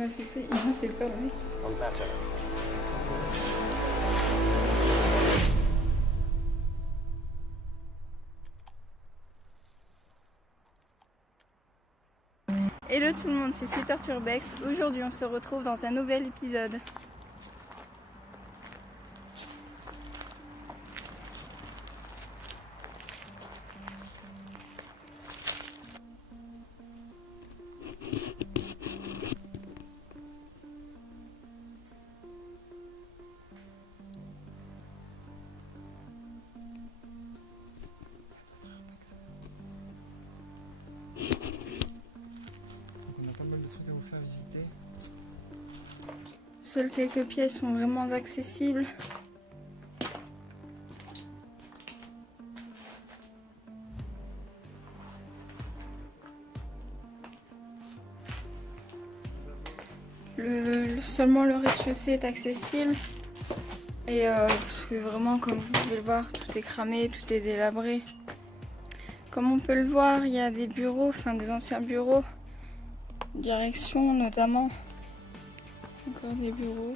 Il m'a fait peur, le mec. Hello tout le monde, c'est Sweater Turbex. Aujourd'hui on se retrouve dans un nouvel épisode. Seules quelques pièces sont vraiment accessibles. Seulement le rez-de-chaussée est accessible. Et parce que vraiment, comme vous pouvez le voir, tout est cramé, tout est délabré. Comme on peut le voir, il y a des bureaux, enfin des anciens bureaux, direction notamment. Encore des bureaux.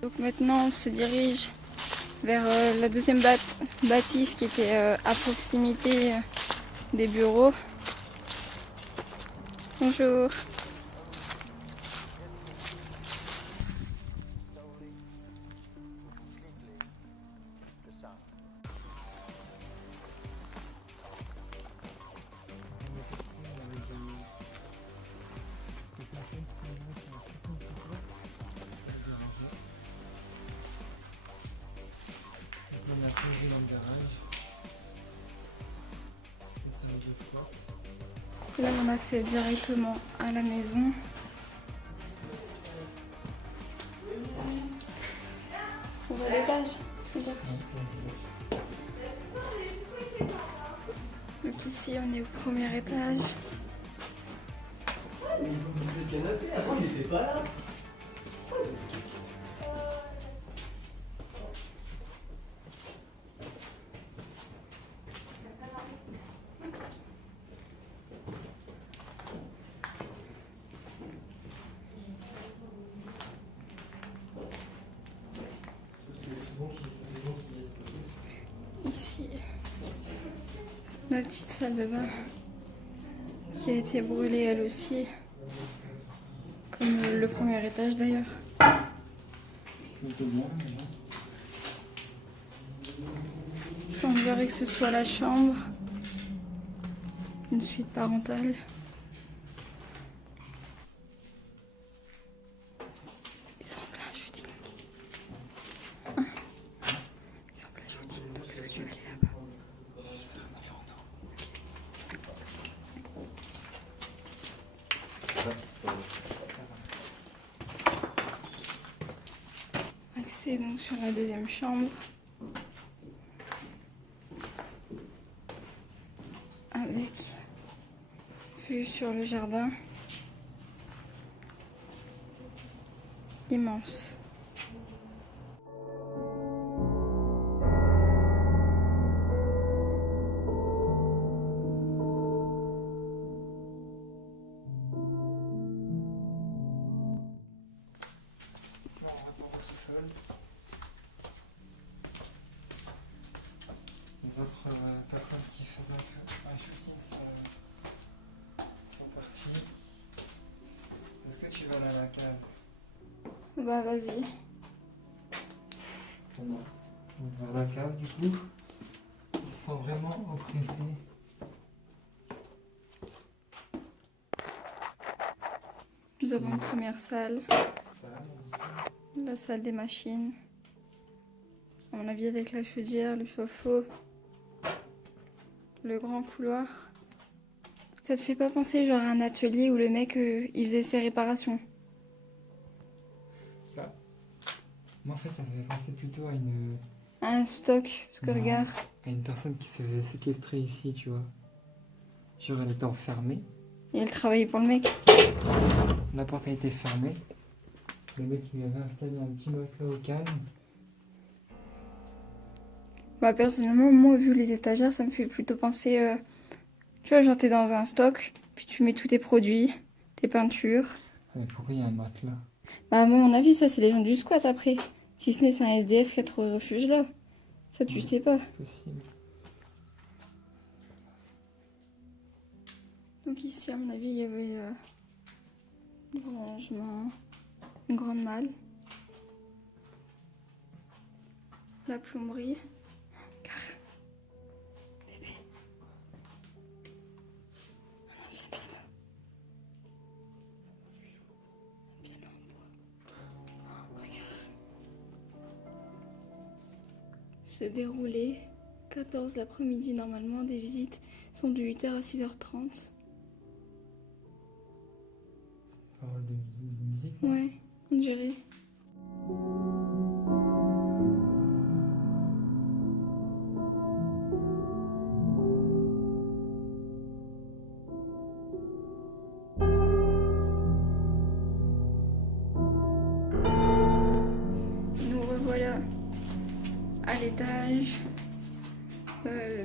Donc maintenant on se dirige vers la deuxième bâtisse qui était à proximité des bureaux. Bonjour. Là on accède directement à la maison. On va à l'étage. Donc ici on est au premier étage. Avant il n'était pas là. Ici, la petite salle de bain qui a été brûlée elle aussi, comme le premier étage d'ailleurs. Il semblerait que ce soit la chambre, une suite parentale. Ils sont en plein shooting. Hein? Ils sont en plein shooting. Est-ce que tu veux aller là-bas? Accès donc sur la deuxième chambre. Avec vue sur le jardin. Immense. Les autres personnes qui faisaient un shooting sont parties. Est-ce que tu vas aller à la cave? Bah vas-y. On va à la cave du coup. Ils sont vraiment oppressés. Nous avons une première salle. La salle des machines. À mon avis, avec la chaudière, le chauffe-eau, le grand couloir. Ça te fait pas penser genre à un atelier où le mec il faisait ses réparations? Bah, moi en fait ça me fait penser plutôt à une... Un stock, parce que Non, regarde. à une personne qui se faisait séquestrer ici, tu vois. Genre elle était enfermée, Et elle travaillait pour le mec. la porte a été fermée. Le mec il lui avait installé un petit matelas au calme. Bah personnellement, moi vu les étagères, ça me fait plutôt penser... tu vois, genre t'es dans un stock, puis tu mets tous tes produits, tes peintures. Mais pourquoi il y a un matelas? Bah à mon avis, ça c'est les gens du squat après. Si ce n'est c'est un SDF qui a trouvé refuge là. Ça tu sais pas. Possible. Donc ici, à mon avis, il y avait du rangement, une grande malle, la plomberie, car bébé, un ancien piano, un piano en bois. Oh, regarde. Se dérouler, 14 l'après-midi normalement, des visites sont de 8h à 6h30. Parole de musique, non? Ouais, on dirait. Nous revoilà à l'étage.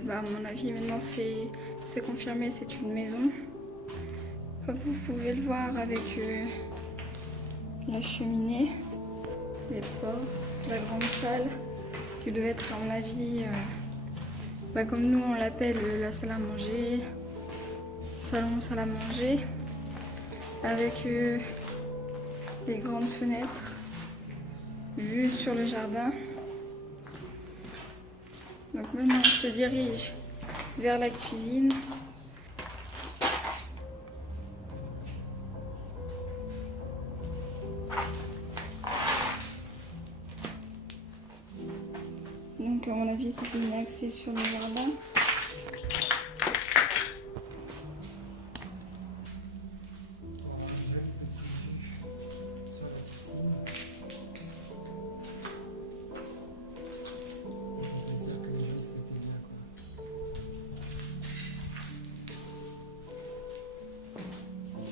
Bah, à mon avis, maintenant c'est confirmé, c'est une maison. Comme vous pouvez le voir avec la cheminée, les portes, la grande salle, qui devait être à mon avis, bah, comme nous on l'appelle, la salle à manger, salon, salle à manger, avec les grandes fenêtres, vue sur le jardin. Donc maintenant on se dirige vers la cuisine. Donc à mon avis c'était une axée sur le jardin.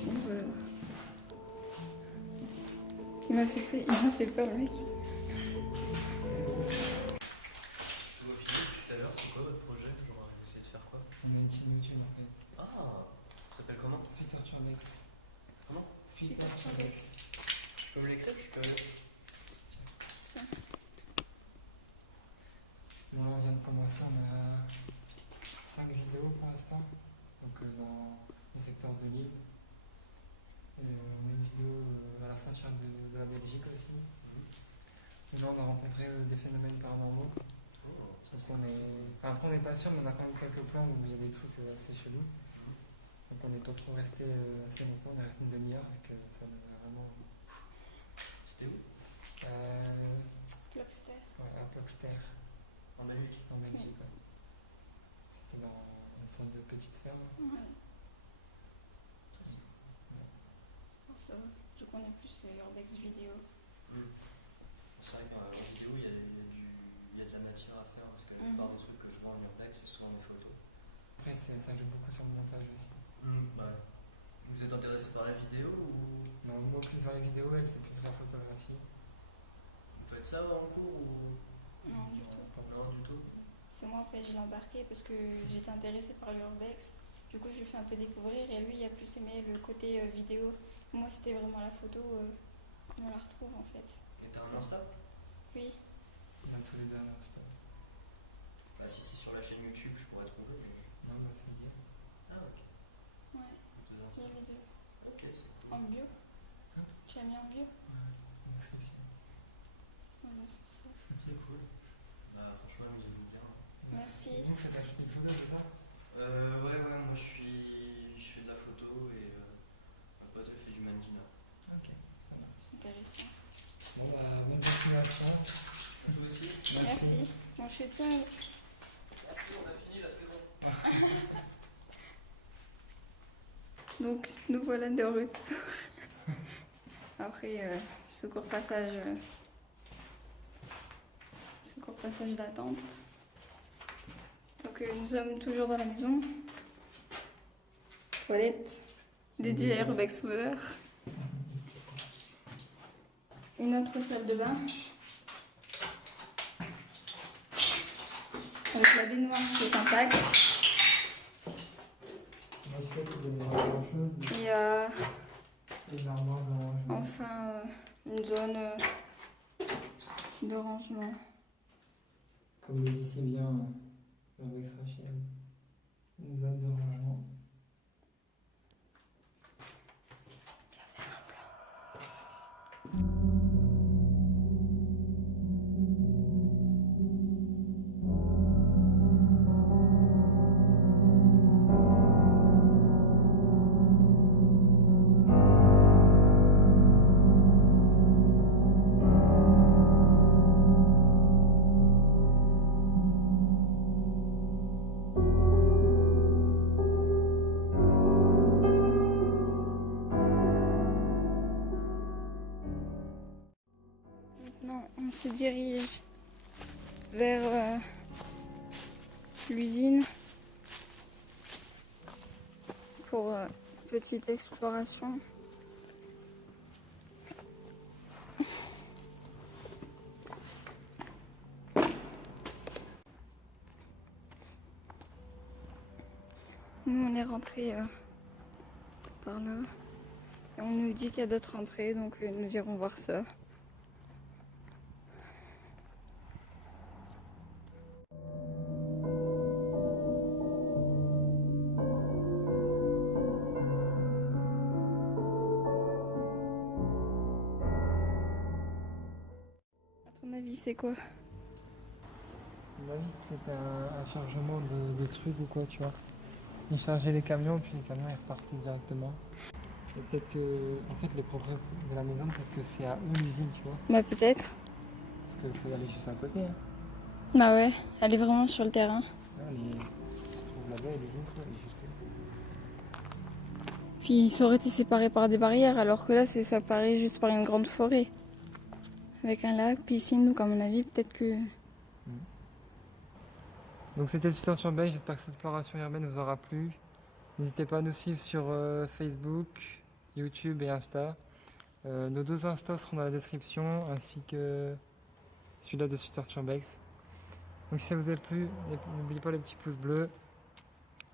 Donc voilà. Il m'a fait peur le mec. Je vous filmer tout à l'heure, c'est quoi votre projet? Genre, vous essayez de faire quoi? On est une YouTube en fait. Ah, ça s'appelle comment? Sweet Torture Lex. Comment? Sweet Torture Lex. Je peux me l'écrire? Je peux... Tiens. Bon, là, on vient de commencer, on a 5 vidéos pour l'instant. Donc dans les secteurs de Lille. Et, on a une vidéo à la frontière de la Belgique aussi. Et là on a rencontré des phénomènes paranormaux. Oh, ça Donc on est... enfin, après on n'est pas sûr, mais on a quand même quelques plans où il y a des trucs assez chelous. Donc on n'est pas trop resté assez longtemps, on est resté une demi-heure et que ça nous a vraiment... C'était où? Blockster. Ouais, à Plockster, En Belgique. en Belgique. Ouais. C'était dans une sorte de petite ferme. Ouais. Ça, c'est- C'est pour ça. Je connais plus Urbex vidéo. C'est vrai qu'en vidéo, il y a de la matière à faire parce que la plupart des trucs que je vois en urbex, c'est souvent des photos. Après ça joue beaucoup sur le montage aussi. Ouais. Vous êtes intéressé par la vidéo ou Non, moi plus vers les vidéos, elle c'est plus la photographie. vous faites ça en cours ou Non, du tout. Non, du tout. C'est moi en fait, je l'ai embarqué parce que j'étais intéressée par l'urbex. Du coup, je lui fais un peu découvrir et lui, il a plus aimé le côté vidéo. Moi, c'était vraiment la photo, comment on la retrouve en fait. Et t'as un Insta? Oui, On a tous les deux un Insta. Bah si c'est sur la chaîne YouTube, je pourrais trouver. Mais... Non, bah ça y est. Ah ok. ouais, Deux Insta. il y a les deux. Ok, c'est cool. En bio. Tu as mis en bio? Ouais, en description. Voilà, c'est pour ça. C'est cool. Bah franchement, amusez-vous bien. Merci. Vous faites acheter une photo, c'est ça? Ouais, moi je fais de la photo et ma pote elle fait du mannequinat. Ok, ça marche. Intéressant. Bon bah, bonne continuation. Toi aussi? Merci. shooting. On a fini la saison. Donc nous voilà de retour. Après ce court passage d'attente. Donc nous sommes toujours dans la maison. Toilette dédiée à Urbex Forever. Une autre salle de bain. Avec la baignoire qui est intacte. Et enfin une zone de rangement. Comme le dit si bien Urbex Rachel, une zone de rangement. Maintenant, on se dirige vers l'usine pour une petite exploration. Nous, on est rentré par là et on nous dit qu'il y a d'autres entrées, donc nous irons voir ça. À ton avis, c'est quoi? À mon avis, c'est un chargement de trucs ou quoi, tu vois. Ils chargeaient les camions, puis les camions ils repartaient directement. Et peut-être que, en fait, le propriétaire de la maison, peut-être que c'est à eux l'usine, tu vois. Bah peut-être. Parce qu'il faut y aller juste à côté, hein. Bah ouais, elle est vraiment sur le terrain. Là, tu te trouves là-bas et l'usine, toi, elle est juste là. Puis ça aurait été séparé par des barrières, alors que là c'est séparé juste par une grande forêt. Avec un lac, piscine, donc à mon avis peut-être que... Donc c'était Sutter-sur-Beye, j'espère que cette exploration urbaine vous aura plu. N'hésitez pas à nous suivre sur Facebook, YouTube et Insta. Nos deux Insta seront dans la description, ainsi que celui-là de Sutter-sur-Beye. Donc si ça vous a plu, n'oubliez pas les petits pouces bleus.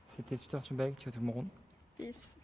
C'était Sutter-sur-Beye, ciao tout le monde. Peace.